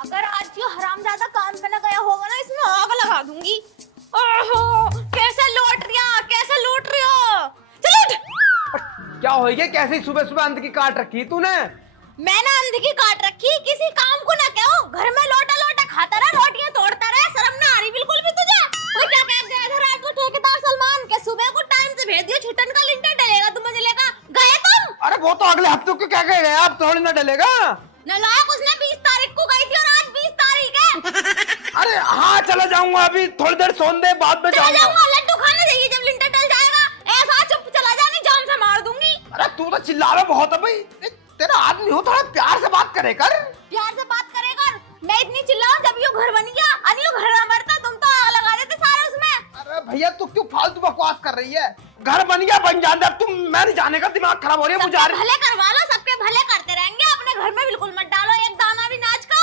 अगर आज ये हरामजादा काम पे ना गया होगा ना, इसमें आग लगा दूंगी। ओहो, कैसे लूट रही हो? चलो उठ। क्या हो गया? कैसे सुबह सुबह अंध की काट रखी तूने? मैंने अंधी की काट रखी, किसी काम को ना कहो। घर में लोटा लोटा खाता रहा, रोटियां तोड़ता रहा, शर्म ना आ रही बिल्कुल भी तुझे? कोई क्या कह गया था रात को ठेकेदार सलमान के सुबह को टाइम से भेज दियो, छुट्टन का लिंटर डलेगा, तुम मुझे लेगा गए तुम? अरे वो तो अगले हफ्ते को क्या कह गया, अब थोड़ी ना डलेगा। नालायक, उसने 20 तारीख को गई थी और आज 20 तारीख है। अरे हाँ चला जाऊंगा, अभी थोड़ी देर सोन दे, बाद में चला जाऊंगा। जाऊंगा, लड्डू खाने जाइए जब लिंटर डल जाएगा। ऐसा चुप चला जा, नहीं जान से मार दूंगी। अरे तू तो चिल्ला रहा बहुत है भाई, तेरा आदमी हो, थोड़ा प्यार से बात करे कर। प्यार से बात करे कर। मैं इतनी चिल्लाऊं जब यो घर बन गया, अनियो घर ना मरता, तुम तो आग लगा देते सारे उसमें। अरे भैया तू क्यों फालतू बकवास कर रही है? घर बन गया बन जाने, अब तुम मैं नहीं जाने का, दिमाग खराब हो रही है मुझे। भले करवा लो, सबके भले करते रहेंगे, अपने घर में बिल्कुल मत डालो एक दाना भी नाच का।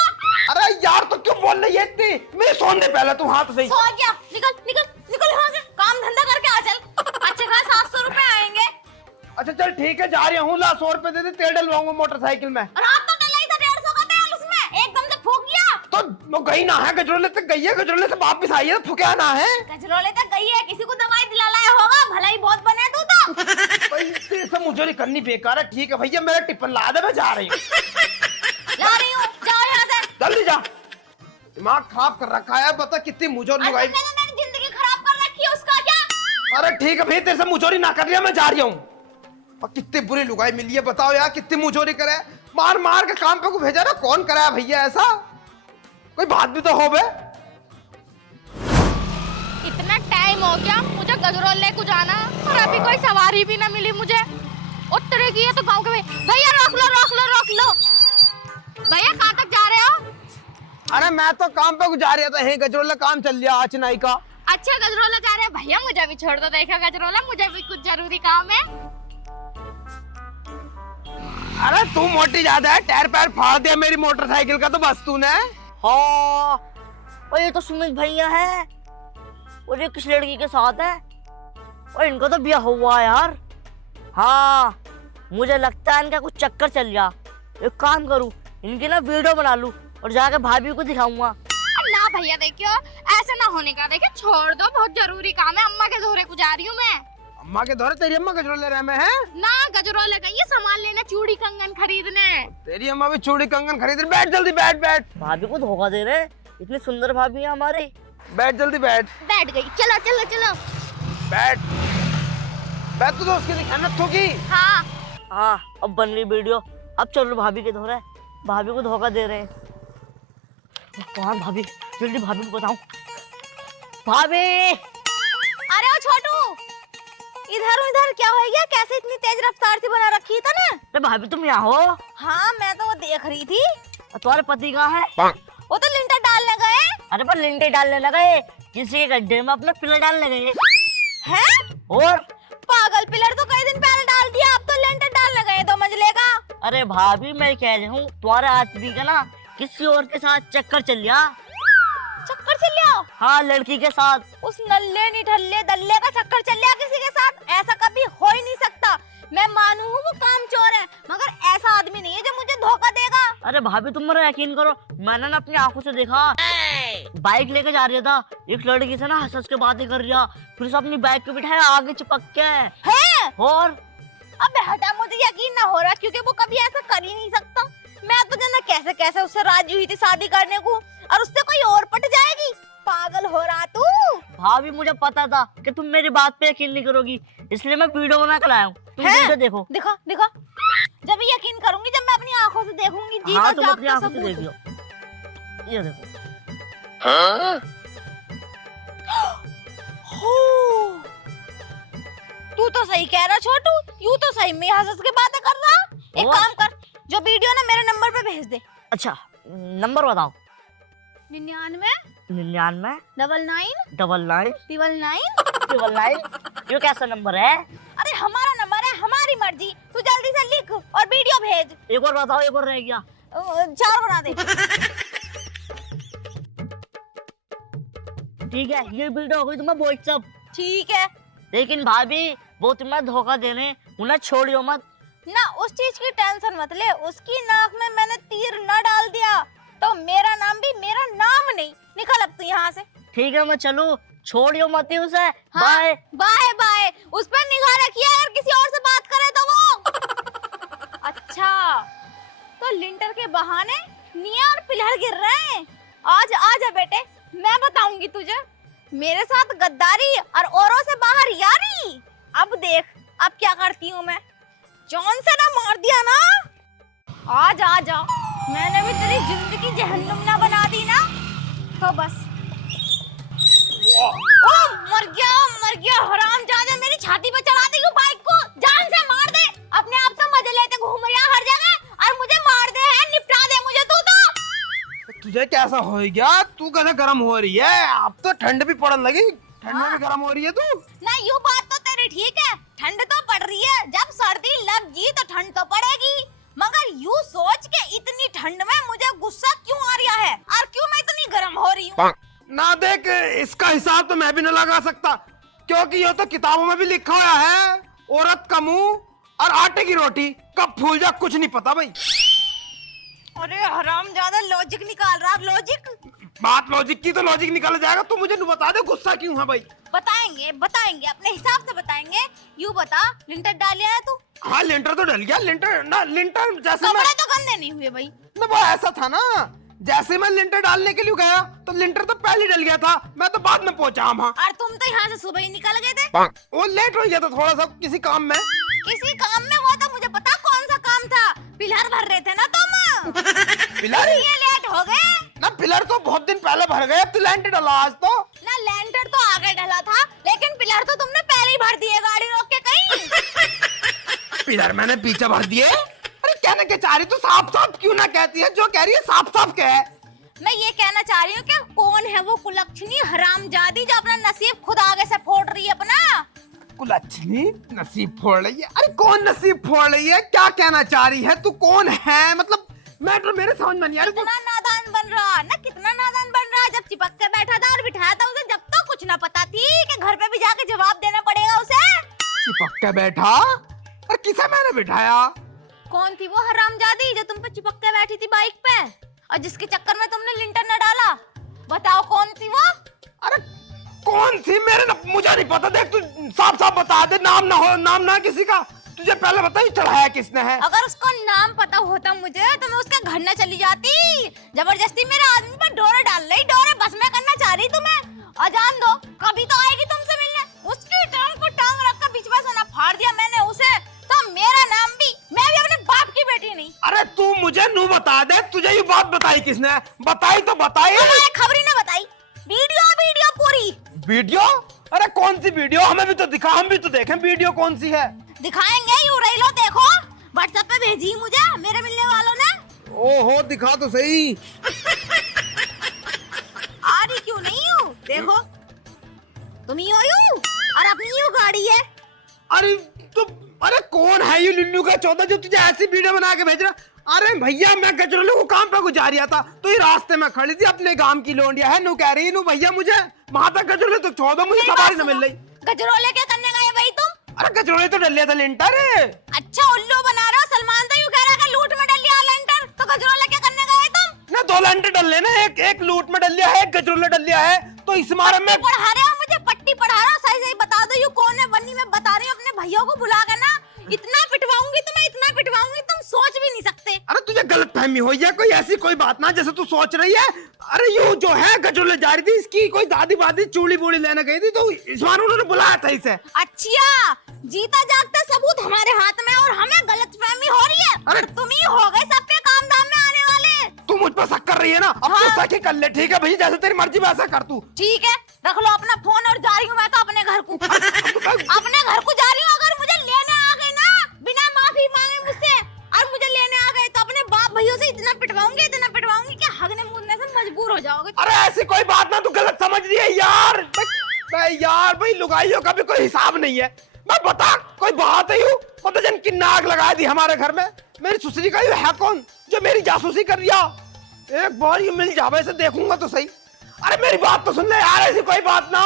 अरे यार तो क्यों बोल रही है इतनी? मेरे सोन दे पहले तू, हाथ सही। सो गया, निकल निकल निकल यहाँ से, काम धंधा करके आ चल। अच्छे खास 700 रुपए आएंगे। अच्छा चल ठीक है, जा रही हूँ, ला 100 रुपए दे दे, तेल डलवाऊंगा मोटरसाइकिल में। रात तो डला ही था 150 का तेल, उसमें एकदम से फूक गया। तो वो गई ना है, गजरोले तक गई है, गजरोले से वापस आई है, फुकिया ना है। गजरोले तक गई है, किसी को दवाई दिला लाया होगा, भला ही बहुत बने तू तो। भाई तेरे से मुझे करनी बेकार है। ठीक है भैया, मेरा टिफिन ला दे, मैं जा रही हूँ। ला रही हूँ, जाओ यहाँ से। जल्दी जा, दिमाग खराब कर रखा है, बता कितनी मुझोरी और लगाई। तुमने तो मेरी जिंदगी खराब कर रखी है, उसका क्या? अरे ठीक है भैया, तेरे से मुझोरी ना कर लिया, मैं जा रही हूँ। और कितनी बुरी लुगाई मिली है, बताओ यार, कितनी मुझोरी करे, मार मार के काम पे को भेजा ना, कौन कराया भैया ऐसा? कोई बात भी तो हो बे। इतना टाइम हो गया मुझे गजरोले को जाना, और अभी कोई सवारी भी ना मिली मुझे। उतरे की है तो गांव के भैया रोक लो। भैया कहाँ तक जा रहे हो? अरे मैं तो काम पे को जा रहा था, हे गजरोला काम चल रहा आज नाई का। अच्छा गजरोला जा रहे हैं, भैया मुझे भी छोड़ दो, देखा गजरोला, मुझे भी कुछ जरूरी काम है। अरे तू मोटी ज्यादा है, टायर पैर फाड़ दिया मेरी मोटरसाइकिल का तो बस तूने। हाँ, और ये तो सुमित भैया है, और ये किस लड़की के साथ है, और इनका तो ब्याह हुआ है यार। हाँ, मुझे लगता है इनका कुछ चक्कर चल गया। एक काम करूँ, इनकी ना वीडियो बना लूं और जाके भाभी को दिखाऊंगा। ना भैया देखियो, ऐसा ना होने का, देखिए छोड़ दो, बहुत जरूरी काम है, अम्मा के दौरे को जा रही हूँ मैं। अम्मा के दौरे? तेरी अम्मा गजरोले रहे में है ना, गजरोले गई है सामान लेने, चूड़ी कंगन खरीदने। तेरी अम्मा भी चूड़ी कंगन खरीद रही। बैठ जल्दी, बैठ। भाभी को धोखा दे रहे, इतनी सुंदर भाभी है हमारी। बैठ जल्दी, बैठ गई, चलो चलो चलो। बैठ। तू तो उसकी दिखाना थूकी। हाँ हाँ, अब बन गई वीडियो, अब चलो भाभी के धोरे, भाभी को धोखा दे रहे हैं। कौन भाभी? जल्दी भाभी को बताऊं। भाभी! अरे ओ छोटू, इधर क्या हो गया? कैसे इतनी तेज रफ्तार से बना रखी था ना? अरे भाभी तुम यहाँ हो? हाँ, मैं तो वो देख रही थी। तुम्हारे पति कहाँ है? वो तो लिंटर डालने गए अरे पर लिंटे डालने लगे, किसी के गड्ढे में अपना पिलर डालने गए हैं? और पागल, पिलर तो कई दिन पहले डाल दिया, अब तो लिंटर डालने गए 2 मंजिले का। अरे भाभी मैं कह रही हूँ, तुम्हारे आदमी का ना किसी और के साथ चक्कर चल गया। चक्कर चल लिया? हाँ, लड़की के साथ। उस नल्ले निठल्ले दल्ले का चक्कर चल लिया किसी के साथ? ऐसा कभी हो ही नहीं सकता। मैं मानू हूँ वो कामचोर है, मगर ऐसा आदमी नहीं है जो मुझे धोखा देगा। अरे भाभी तुम मेरा यकीन करो, मैंने ना अपनी आंखों से देखा। बाइक लेके जा रहा था, एक लड़की से ना हंस के बातें कर रहा, फिर से अपनी बाइक को बिठाया आगे चिपक के। है? और अबे हटा, मुझे यकीन ना हो रहा, क्योंकि वो कभी ऐसा कर ही नहीं सकता। मैं तो जाना कैसे कैसे उससे राजी हुई थी शादी करने को, और उससे कोई और पट जाएगी। पागल हो रहा तू? भाभी मुझे पता था कि तुम मेरी बात पे यकीन नहीं करोगी, इसलिए मैं वीडियो बना कर लाया हूँ। तुम वीडियो देखो। दिखा दिखा। जब यकीन करूंगी जब मैं अपनी आंखों से देखूंगी। जी हाँ, तो तुम अपनी आंखों से देख लो, ये देखो। हो, तू तो सही कह रहा छोटू, यूं तो सही में हंस के बातें कर रहा। एक काम कर, जो वीडियो ना मेरे नंबर पे भेज दे। अच्छा नंबर बताओ। 99 99 99 99 99। ये कैसा नंबर है? अरे हमारा नंबर है, हमारी मर्जी। तू जल्दी से लिख और वीडियो भेज। एक और बताओ, एक और रह गया। 4 बना दे। ठीक है, ये वीडियो हो गई तुम्हें व्हाट्सएप। ठीक है लेकिन भाभी वो तुम्हें धोखा देने, उन्हें छोड़ियो मत ना, उस चीज की टेंशन मत ले। उसकी नाक में मैंने तीर न डाल दिया तो मेरा नाम तू यहाँ से। ठीक है मैं चलूं, छोड़ियो मत ही उसे। हाँ, बाय। Bye bye. उस पर निगाह रखिए, अगर किसी और से बात करे तो वो। अच्छा, तो लिंटर के बहाने निया और पिलर गिर रहे हैं। आज आजा बेटे, मैं बताऊंगी तुझे मेरे साथ गद्दारी और औरों से बाहर यारी। अब देख अब क्या करती हूँ मैं। जॉन से ना मार दिया ना, आज आजा, मैंने भी तेरी जिंदगी जहन्नुम ना बना दी ना, तो बस। ओ मर गया हरामजादा, मेरी छाती पे चला दी बाइक को, जान से मार दे। अपने आप तो मजे लेते घूम रहा हर जगह और मुझे मार दे है, निपटा दे मुझे तू तो। तुझे कैसा हो गया? तू कैसे गर्म हो रही है? अब तो ठंड भी पड़ने लगी, ठंड में भी गर्म हो रही है तू। ना यूं बात तो तेरी ठीक है, ठंड तो पड़ रही है, जब सर्दी लग गई तो ठंड तो पड़ेगी। मगर यूं सोच के इतनी ठंड में मुझे गुस्सा क्यों आ रहा है और क्यों मैं इतनी गर्म हो रही हूँ? ना देख, इसका हिसाब तो मैं भी न लगा सकता, क्योंकि ये तो किताबों में भी लिखा हुआ है, औरत का मुंह और आटे की रोटी कब फूल जा कुछ नहीं पता भाई। अरे हरामजादा लॉजिक निकाल रहा, लॉजिक। बात लॉजिक की तो लॉजिक निकाला जाएगा। तू मुझे नहीं बता दे गुस्सा क्यों है भाई। बताएंगे अपने हिसाब से बताएंगे। यूं बता, लिंटर डाल लिया है तू? हाँ लिंटर तो डल गया, लिंटर जैसे कपड़े तो गंदे नहीं हुए भाई। ना वो ऐसा था ना, जैसे मैं लिंटर डालने के लिए गया तो लिंटर तो पहले डल गया था, मैं तो बाद में पहुंचा वहाँ। और तुम तो यहाँ से सुबह ही निकल गए थे। वो लेट हो गया था थोड़ा सा किसी काम में। किसी काम में? वो तो मुझे पता कौन सा काम था, पिलर भर रहे थे ना तुम। पिलर? ये लेट हो गए ना, पिलर तो बहुत दिन पहले भर गए, अब तो लेंटर डला आज तो। ना, लेंटर तो आगे डला था, लेकिन पिलर तो तुमने पहले ही भर दिए गाड़ी रोक के कहीं। पिलर मैंने पीछे भर दिए। अरे कहने के चाह रही तू साफ साफ क्यों ना कहती है, जो कह रही है साफ साफ कह। मैं ये कहना चाह रही हूँ कि कौन है वो कुलक्षणी हरामजादी जो अपना नसीब खुद आगे से फोड़ रही है अपना। कुलक्षणी नसीब फोड़ रही है? अरे कौन नसीब फोड़ रही है, क्या कहना चाह रही है तू? कौन है मतलब? मैटर मेरे समझ में नहीं आ रही। कितना नादान बन रहा ना, कितना नादान बन रहा। जब चिपक के बैठा था और बिठाया था उसे, जब तो कुछ ना पता थी कि घर पे भी जाके जवाब देना पड़ेगा उसे। चिपक के बैठा? और किसे मैंने बिठाया? कौन थी वो हरामजादी जो तुम पे चिपक के बैठी थी बाइक पे और जिसके चक्कर में तुमने लिंटर न डाला? बताओ कौन थी वो? अरे कौन थी? मुझे नहीं पता। देख तू साफ साफ बता दे, नाम ना हो, नाम ना किसी का। तुझे पहले बता ही चढ़ाया किसने है। अगर उसको नाम पता होता मुझे तो मैं उसके घर न चली जाती। जबरदस्ती मेरे आदमी पर डोरे डाल रही, डोरे बस में करना चाह रही तुम्हें। और जान दो, कभी तो आएगी तुमसे मिलने। उसकी टांग को टांग रख कर बीच में से ना फाड़ दिया मैंने उसे, तो मेरा नाम भी, मैं भी अपने बाप की बेटी नहीं। अरे तू मुझे नू बता दे, तुझे ये बात बताई किसने? बताई तो बताई। खबरी ना बताई, वीडियो पूरी। वीडियो? अरे कौन सी वीडियो? हमें भी तो दिखा, हम भी तो देखें वीडियो कौन सी है। दिखाएंगे, यूं रही लो, देखो व्हाट्सएप पे भेजी मुझे मेरे मिलने वालों ने। ओहो दिखा तो सही। आ रही क्यों नहीं हूँ? देखो तुम ही हो यूं, और अपनी यूं गाड़ी है। अरे तू, अरे कौन है ये लुल्लू का चौदह जो तुझे ऐसी वीडियो बना के भेज रहा? अरे भैया मैं गजरोले को काम पे गुजार रहा था, तो ये रास्ते में खड़ी थी, अपने गांव की लोंडिया है, नू कह रही नू भैया मुझे वहां तक गजरोले तो छोड़ दो, मुझे सवारी न मिल रही। गजरोले क्या करने गए भाई तुम? अरे गजरोले तो डलिया था लिंटर। अच्छा उल्लू बना रहे हो। सलमान तो यूं कह रहा है कि लूट में डलिया लेंटर, तो गजरोले क्या करने गए तुम? ना दो लेंटर डल लेना, एक लूट में डलिया है, एक गजरोले डलिया है, तो इस मारे में पढ़ा रहे हो मुझे, पट्टी पढ़ा रहे हो। सही सही बता दो यू कौन है। बन्नी में बता रही हूँ, अपने भैया को बुला कर ना इतना पिटवाऊंगी तुम्हें, इतना पिटवाऊंगी तुम सोच भी नहीं सकते। अरे तुझे गलत फहमी हुई है, कोई ऐसी कोई बात ना जैसे तू सोच रही है। अरे यू जो है गजरोले जा रही थी, इसकी कोई दादी वादी चूड़ी बूड़ी लेने गई थी, तो इस बार उन्होंने बुलाया था इसे। अच्छा, जीता जागता सबूत हमारे हाथ में और हमें गलतफहमी हो रही है। अरे तुम ही हो गए सब पे काम धाम में आने वाले। तू मुझ पर शक कर रही है ना? अब तो शक ही कर ले, ठीक है भैया, जैसे तेरी मर्जी वैसा कर तू। ठीक है, रख लो अपना फोन और जा रही हूँ मैं तो अपने घर को। अपने घर को जा रही हूँ। अगर मुझे लेने आ गए ना बिना माफी मांगे मुझसे और मुझे लेने आ गए तो अपने बाप भैयों से इतना पिटवाऊंगी कि हगने मुदने से मजबूर हो जाओगे। अरे ऐसी कोई बात ना, तू गलत समझ रही है यार। यार भाई लुगाइयों का भी कोई हिसाब नहीं है। मैं बता कोई बात है यू, पता जन की नाक लगा दी हमारे घर में। मेरी सुसरी का यू है कौन जो मेरी जासूसी कर रिया? एक बार ये मिल जावे से देखूंगा तो सही। अरे मेरी बात तो सुन ले यार, ऐसी कोई बात ना,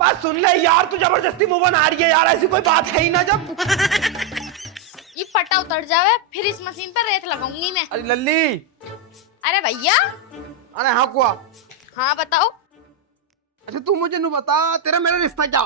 बस सुन ले यार। तू जबरदस्ती मुंह बना रही है यार, ऐसी कोई बात है ही ना। जब ये पट्टा उतर जावे फिर इस मशीन पर रेत लगाऊंगी मैं। अरे लल्ली। अरे भैया। अरे हाँ कुआ। हाँ बताओ। अच्छा तू मुझे नू बता, तेरा मेरा रिश्ता क्या?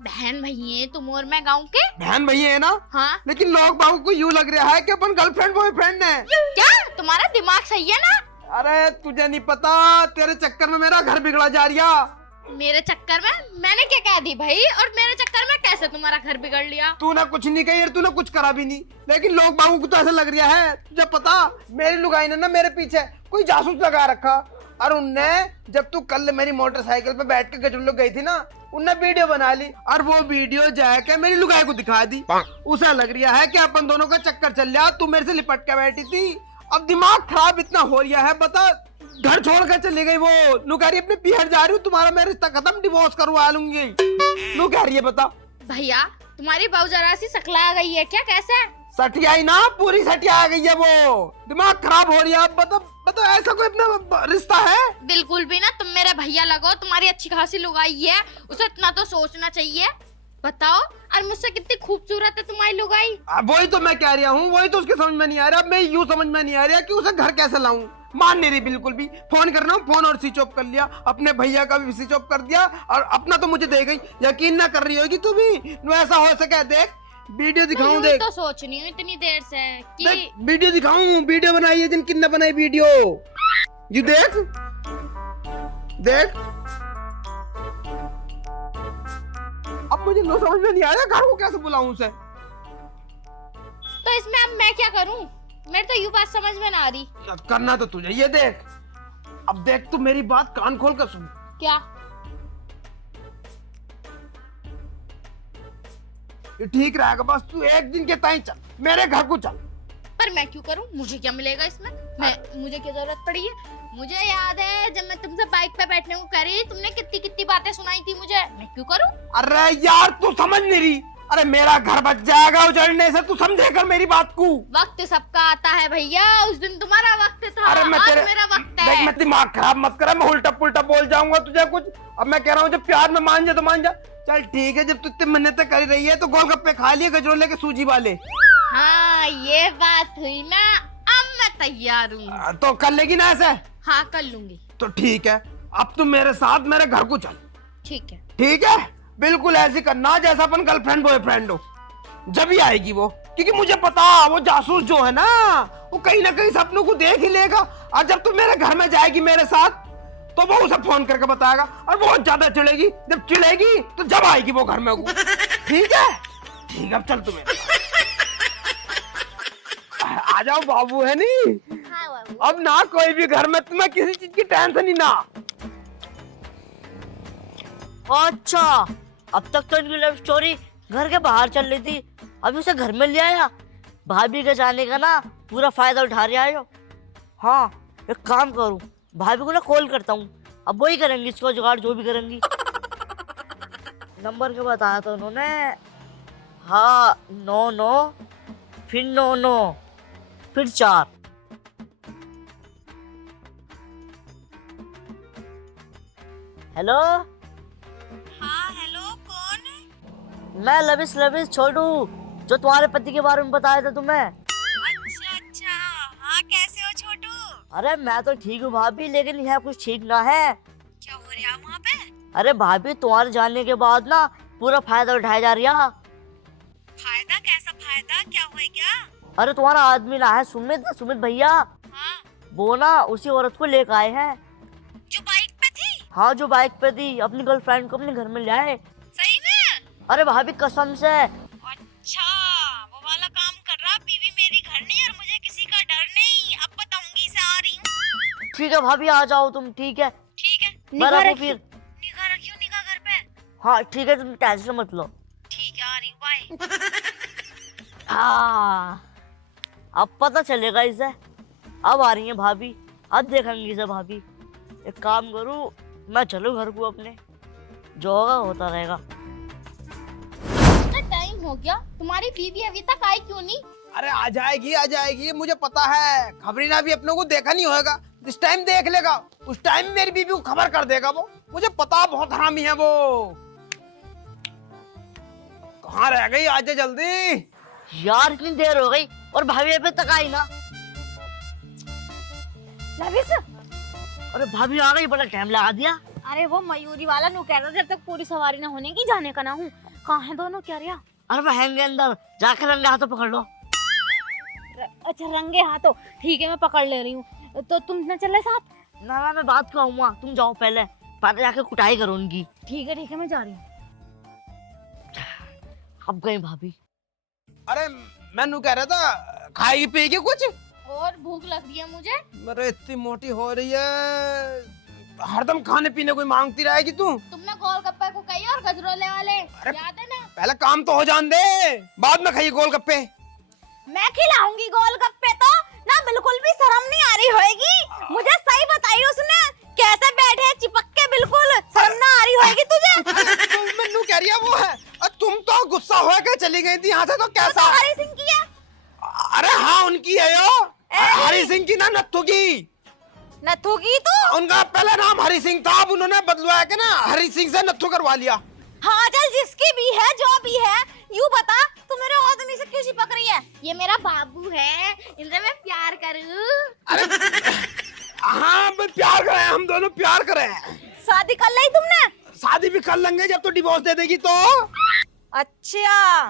बहन भैया तुम और मैं गाँव के। बहन भैया है ना? हाँ। लेकिन लोग बाबू को यूं लग रहा है कि अपन गर्लफ्रेंड बॉयफ्रेंड है। क्या तुम्हारा दिमाग सही है ना? अरे तुझे नहीं पता, तेरे चक्कर में मेरा घर बिगड़ा जा रहा। मेरे चक्कर में मैंने क्या कह दी भाई? और मेरे चक्कर में कैसे तुम्हारा घर बिगड़ लिया? तूने कुछ नहीं कही और तूने कुछ करा भी नहीं, लेकिन लोग बाबू को तो ऐसा लग रहा है। तुझे पता मेरी लुगाई ने ना मेरे पीछे कोई जासूस लगा रखा, और उनने जब तू कल मेरी मोटरसाइकिल पे बैठ के गजरू लोग गई थी ना, उनने वीडियो बना ली और वो वीडियो जाके मेरी लुगाई को दिखा दी। उसे लग रहा है कि अपन दोनों का चक्कर चल रहा, तू मेरे से लिपट के बैठी थी। अब दिमाग खराब इतना हो रहा है, बता घर छोड़ कर चली गई वो। नू कह रही अपने पीहर जा रही हूँ, तुम्हारा मेरा रिश्ता खत्म, डिवोर्स करवा लूंगी। नू कह रही है बता। भैया तुम्हारी बहू जरा सी सकला गई है क्या? कैसे? सटिया ही ना, पूरी सटिया आ गई है वो, दिमाग खराब हो रही है। अब बता ऐसा कोई अपना रिश्ता है? बिल्कुल भी ना, तुम मेरे भैया लगो, तुम्हारी अच्छी खासी लुगाई है, उसे इतना तो सोचना चाहिए। बताओ, और मुझसे कितनी खूबसूरत है तुम्हारी लुगाई। वही तो मैं कह रहा हूँ, वही तो उसके समझ में नहीं आ रहा। अब मैं यूँ समझ में नहीं आ रहा कि उसे घर कैसे लाऊं। मान नहीं रही बिल्कुल भी। फोन कर रहा हूँ, फोन और स्विच ऑफ कर लिया, अपने भैया का भी स्विच ऑफ कर दिया, और अपना तो मुझे दे गई। यकीन ना कर रही होगी तू भी। ऐसा हो सके देख, वीडियो दिखाऊं देख। तो सोच रही हूँ इतनी देर से कि वीडियो दिखाऊं। वीडियो बनाई है जिन किन्ने बनाई वीडियो, ये देख देख। अब मुझे नो समझ में नहीं आया घर को कैसे बुलाऊं उसे। तो इसमें अब मैं क्या करूं? मेरे तो यूं बात समझ में ना आ रही। करना तो तुझे, ये देख। अब देख तू मेरी बात कान खोल कर सुन। क्या? ये ठीक रहेगा, बस तू एक दिन के ताई चल, मेरे घर को चल। पर मैं क्यों करूं? मुझे क्या मिलेगा इसमें? मुझे क्या जरूरत पड़ी है? मुझे याद है जब मैं तुमसे बाइक पे बैठने को करी, तुमने कितनी कितनी बातें सुनाई थी मुझे। मैं क्यों करूं? अरे यार तू समझ नहीं रही। अरे मेरा घर बच जाएगा उजड़ने से, तू समझे कर मेरी बात को। वक्त सबका आता है भैया, उस दिन तुम्हारा वक्त था, अरे मैं आज मेरा वक्त है। देख मैं दिमाग खराब मत कर, मैं उल्टा पुल्टा बोल जाऊंगा तुझे कुछ। अब मैं कह रहा हूँ जब प्यार में मान जा तो मान जा। चल ठीक है, जब तू इतनी मिन्नतें कर रही है तो गोलगप्पे खा लिए गजरोले के सूजी वाले। हाँ ये बात हुई ना, अब मैं तैयार हूँ। तो कर लेगी ना ऐसे? हाँ कर लूंगी। तो ठीक है, अब तू मेरे साथ मेरे घर को चल। ठीक है। ठीक है, बिल्कुल ऐसे करना जैसा अपन गर्लफ्रेंड बॉयफ्रेंड हो। जब ही आएगी वो, क्योंकि मुझे पता वो जासूस जो है ना, वो कहीं ना कहीं सपनों को देख ही लेगा। और जब तू मेरे घर में जाएगी मेरे साथ, तो वो उसे फोन करके बताएगा, और बहुत ज्यादा चिढ़ेगी। जब चिढ़ेगी तो जब आएगी वो घर में। ठीक है ठीक है, अब चल तू मेरे साथ। आ जाओ बाबू, है नहीं? हाँ बाबू। अब ना कोई भी घर में तुम्हें किसी चीज की टेंशन ही ना। अच्छा, अब तक तो इनकी लव स्टोरी घर के बाहर चल रही थी, अभी उसे घर में ले आया। भाभी के जाने का ना पूरा फायदा उठा रहे आयो। हाँ एक काम करूं, भाभी को ना कॉल करता हूँ, अब वही करेंगी इसको जुगाड़, जो भी करेंगी। नंबर के बताया था उन्होंने। हाँ 99 फिर 99 फिर 4। हेलो। हाँ हेलो, कौन है? मैं लविश छोटू, जो तुम्हारे पति के बारे में बताया था तुम्हें। अच्छा, हाँ कैसे हो छोटू? अरे मैं तो ठीक हूँ भाभी, लेकिन यह कुछ ठीक ना है। क्या हो रहा है वहाँ पे? अरे भाभी तुम्हारे जाने के बाद ना पूरा फायदा उठाया जा रहा है। फायदा? कैसा फायदा? क्या हुआ क्या? अरे तुम्हारा आदमी ना है सुमित भैया, हाँ वो ना उसी औरत को लेकर आए हैं। जो बाइक पे थी? हाँ जो बाइक पे थी, अपनी गर्लफ्रेंड को अपने घर में ले आए। सही में? अरे भाभी कसम से। अच्छा, वो वाला काम कर रहा। बीवी मेरी घर नहीं और मुझे किसी का डर नहीं। अब बताऊंगी, इसे आ रही हूँ। ठीक है भाभी आ जाओ तुम। ठीक है ठीक है, मैं रखूं फिर। निगाह रखियो, निगाह घर पे। हाँ ठीक है, तुम टेंशन मत लो। ठीक है, आ रही हूँ, बाय। हाँ अब पता चलेगा इसे। अब आ रही है भाभी, अब देखेंगी इसे भाभी। एक काम करूँ, मैं चलूँ घर को अपने, जो होगा होता रहेगा। इतना टाइम हो गया, तुम्हारी बीवी अभी तक आई क्यों नहीं? अरे आ जाएगी, मुझे पता है। खबरीना भी अपनों को देखा नहीं होगा, जिस टाइम देख लेगा उस टाइम मेरी बीवी को खबर कर देगा वो। मुझे पता, बहुत हरामी है वो। कहाँ रह गई? आजा जल्दी। यार इतनी देर हो गई और भाभी अभी तक आई ना। लविश, अरे भाभी आ गई, बड़ा टाइम लगा दिया। अरे वो मयूरी वाला नु कह रहा जब तक पूरी सवारी ना होने की जाने का ना हूँ। कहाँ है दोनों क्या रिया? अरे वो हैंगे अंदर, जाकर रंगे हाथों पकड़ लो। अच्छा रंगे हाथों, ठीक है मैं पकड़ ले रही हूँ। तो तुम न चले साथ? ना ना मैं बात कहूँगा, तुम जाओ पहले जाके कुटाई करो उनकी। ठीक है मैं जा रही हूँ। अब गई भाभी। अरे मैं कह रहा था खाएगी पिएगी कुछ? और भूख लग रही है मुझे। अरे इतनी मोटी हो रही है, हरदम खाने पीने को मांगती रहेगी तू। तुमने गोलगप्पे को कही और गजरोले वाले अरे याद है ना? पहले काम तो हो जान दे, बाद में खाइए गोलगप्पे। मैं खिलाऊंगी गोलगप्पे तो ना, बिल्कुल भी शर्म नहीं आ रही होगी। मुझे सही बताई उसने, कैसे बैठे चिपक के, बिल्कुल शर्म ना आ रही होगी तुझे। मैनू कह रही है वो है, और तुम तो गुस्सा हो के चली गई थी यहाँ से, तो कैसा? तो हरी सिंह की है। अरे हाँ उनकी है यो, हरी सिंह की ना, नत्थू की। नथु की तो उनका पहला नाम हरी सिंह था, अब उन्होंने बदलवाया के ना हरी सिंह से नत्थू करवा लिया। हाँ चल जिसकी भी है जो भी है, यूँ बता तू मेरे आदमी से क्यों चिपक रही है? ये मेरा बाबू है, इनसे मैं प्यार करूं। अरे हाँ प्यार करें, हम दोनों प्यार करें। शादी कर ली तुमने? शादी भी कर लेंगे जब तो डिवोर्स दे देगी तो। अच्छा,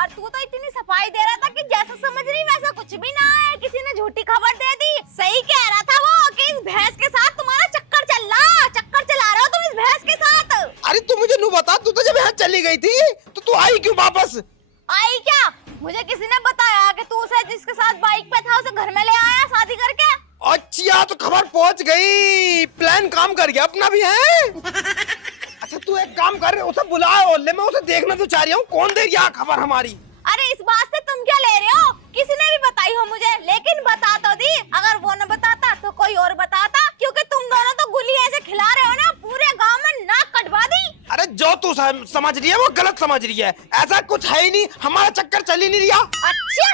और तू तो इतनी सफाई दे रहा था कि जैसा समझ रही वैसा कुछ भी ना है, किसी ने झूठी खबर दे दी। सही कह रहा था वो कि इस भैंस के साथ तुम्हारा चक्कर चला रहे हो तुम इस भैंस के साथ। अरे तू मुझे नू बता, तू तो जब यहाँ चली गई थी तो तू आई क्यों वापस? आई क्या? मुझे किसी ने बताया कि तू उसे जिसके साथ बाइक पे था उसे घर में ले आया शादी करके। अच्छा तो खबर पहुंच गई, प्लान काम कर गया अपना भी है। अच्छा तू एक काम कर, उसे बुला ओले, मैं उसे देखना तो चाह रही हूँ, कौन दे गया खबर हमारी? अरे इस बात से तुम क्या ले रहे हो? किसी ने भी बताई हो मुझे, लेकिन बता तो दी। अगर वो न बताता तो कोई और बताता, क्योंकि तुम दोनों तो गुली ऐसे खिला रहे हो ना, पूरे गांव में नाक कटवा दी। अरे जो तू समझ रही है वो गलत समझ रही है, ऐसा कुछ है ही नहीं, हमारा चक्कर चल ही नहीं रहा। अच्छा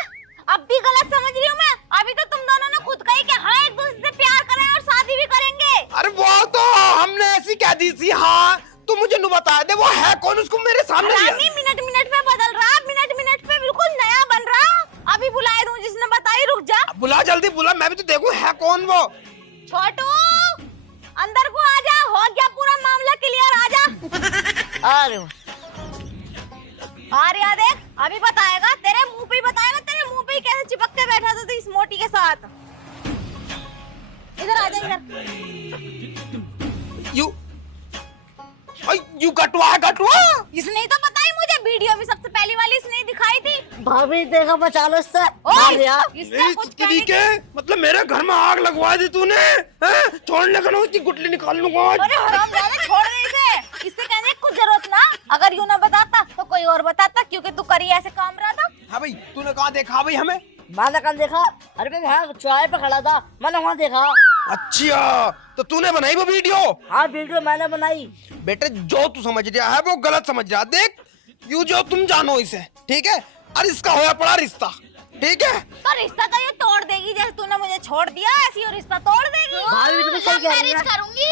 अब भी गलत समझ रही हूँ मैं? अभी तो तुम दोनों ने खुद कही कि हाँ एक दूसरे से प्यार करें और शादी भी करेंगे। अरे वो तो हमने ऐसी कह दी थी। हाँ तू मुझे नू बता दे वो है कौन, उसको मेरे सामने लिया। मिनट पे बदल रहा, मिनट पे बिल्कुल नया बन रहा। अभी बुलाए दूं जिसने बताई, रुक जा। बुला जल्दी बुला, मैं भी तो देखूं है कौन वो। छोटू अंदर को आ जा, हो गया पूरा मामला क्लियर, आ जा। अरे आर्या देख अभी बताएगा, तेरे मुंह पे ही बताएगा, तेरे मुंह पे ही कैसे चिपक के बैठा था तू इस मोटी के साथ। इधर आ जा इधर। यू कटवा इसने ही तो बताई मुझे, वीडियो भी सबसे पहली वाली इसने ही दिखाई थी। भाभी देखा, बचा लो इससे। ओए, दिया। इससे मेरी कुछ चिकनी कहने के मतलब मेरे घर में आग लगवा दी तूने, हैं? छोड़ने का ना, उसकी गुटली निकाल लूंगा आज। अरे हरामजादा छोड़ दे इसे, इससे कहने की कुछ जरूरत ना। अगर यूं ना बताता तो कोई और बताता, क्योंकि तू करी ऐसे काम रहा था। हाँ भाई तूने कहा देखा भाई हमें? मैंने कल देखा, अरे मैं वहाँ चाय पे खड़ा था, मैंने वहाँ देखा। अच्छा तो तूने बनाई वो वीडियो? हाँ वीडियो मैंने बनाई। बेटे जो तू समझ रहा है वो गलत समझ रहा, देख यू जो तुम जानो इसे, ठीक है, और इसका होया पड़ा रिश्ता, ठीक है? तो रिश्ता तो ये तोड़ देगी, जैसे तूने मुझे छोड़ दिया ऐसी और रिश्ता तोड़ देगी। भाभी तुम सही कह रही मैरिज है। करूंगी,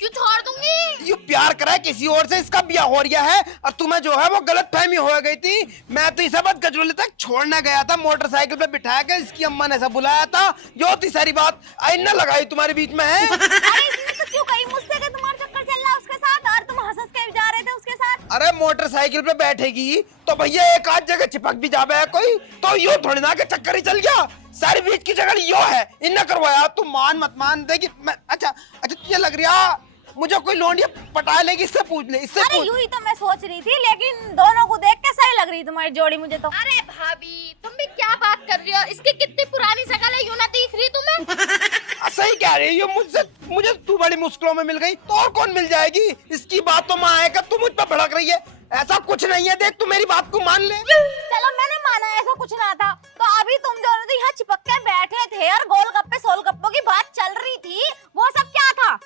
क्यों छोड़ दूंगी? यू प्यार करा है किसी और से, इसका ब्याह हो गया है, और तुम्हें जो है वो गलत फहमी हो गई थी। मैं तो इसे बस गजरोली तक छोड़ने गया था, मोटरसाइकिल पे बिठाया के, इसकी अम्मा ने ऐसा बुलाया था, जो थी सारी बात आईना लगाई तुम्हारे बीच में है। अरे इसने तो क्यों कही मुझसे कि तुम्हारा चक्कर चल रहा है उसके साथ, और तुम हंस के जा रहे थे उसके साथ। अरे मोटरसाइकिल पे बैठेगी तो भैया एक आध जगह चिपक भी जावे है कोई, तो यो थोड़ी ना के चक्कर ही चल गया, सारी बीच की जगह यो है, इन्ना करवाया। तू मान मत मान, देखी मैं अच्छा तुझे लग रहा मुझे कोई लोंडिया पटा लेगी, इससे पूछ ले, इससे अरे पूछ। यूं ही तो मैं सोच रही थी, लेकिन दोनों को देख के सही लग रही तुम्हारी जोड़ी मुझे तो। अरे भाभी तुम भी क्या बात कर रही हो? इसकी कितनी पुरानी शकल है, यूं ना दिख रही तुम्हें? सही कह रही है मुझसे, मुझे तू बड़ी मुश्किलों में मिल गई, तो और कौन मिल जाएगी? इसकी बात तो माँ आएगा, तू मुझ पर भड़क रही है, ऐसा कुछ नहीं है, देख तू मेरी बात को मान ले। चलो मैंने माना ऐसा कुछ ना था, तो अभी तुम दोनों तो यहाँ चिपक के बैठे थे और गोलगप्पे सोलगप्पों की बात चल रही थी, वो सब क्या था?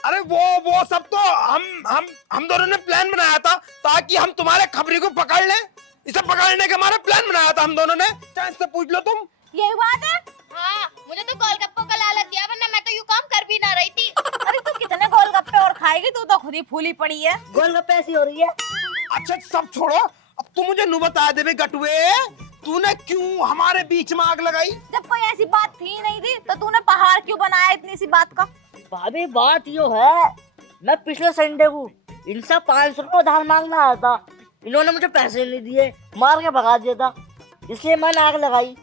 अरे वो सब तो हम दोनों ने प्लान बनाया था, ताकि हम तुम्हारे खबरी को पकड़ लें, इसे पकड़ने का हमारा प्लान बनाया था हम दोनों ने, चाहे इससे पूछ लो तुम। यही बात है? हाँ मुझे तो गोलगप्पों का लालच दिया, वरना मैं तो यूं काम कर भी ना रही थी। अरे तू कितने गोलगप्पे और खाएगी, तू तो खुद ही फूली पड़ी है। गोलगप्पे ऐसी हो रही है। अच्छा सब छोड़ो, अब तू मुझे नू बता दे बे गटुए, तूने क्यों हमारे बीच में आग लगाई? जब कोई ऐसी बात थी नहीं थी, तो तूने पहाड़ क्यों बनाया इतनी सी बात का? भाभी बात यो है, मैं पिछले संडे को इनसे 500 रुपये उधार मांगना आया था। इन्होंने मुझे पैसे नहीं दिए, मार के भगा दिया था, इसलिए मैंने आग लगाई।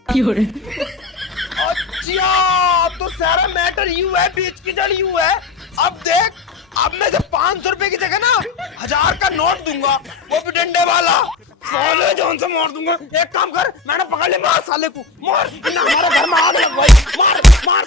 अच्छा, तो सारा मैटर यूं है, बीच की जड़ यूं है। अब देख, अब मैं जब 500 रुपए की जगह ना 1000 का नोट दूंगा, वो भी डंडे वाला, साले जोन से मार दूंगा। एक काम कर, मैंने पकड़ ले, मार साले को, मार, हमारे घर में आग लगवाई, मार मार।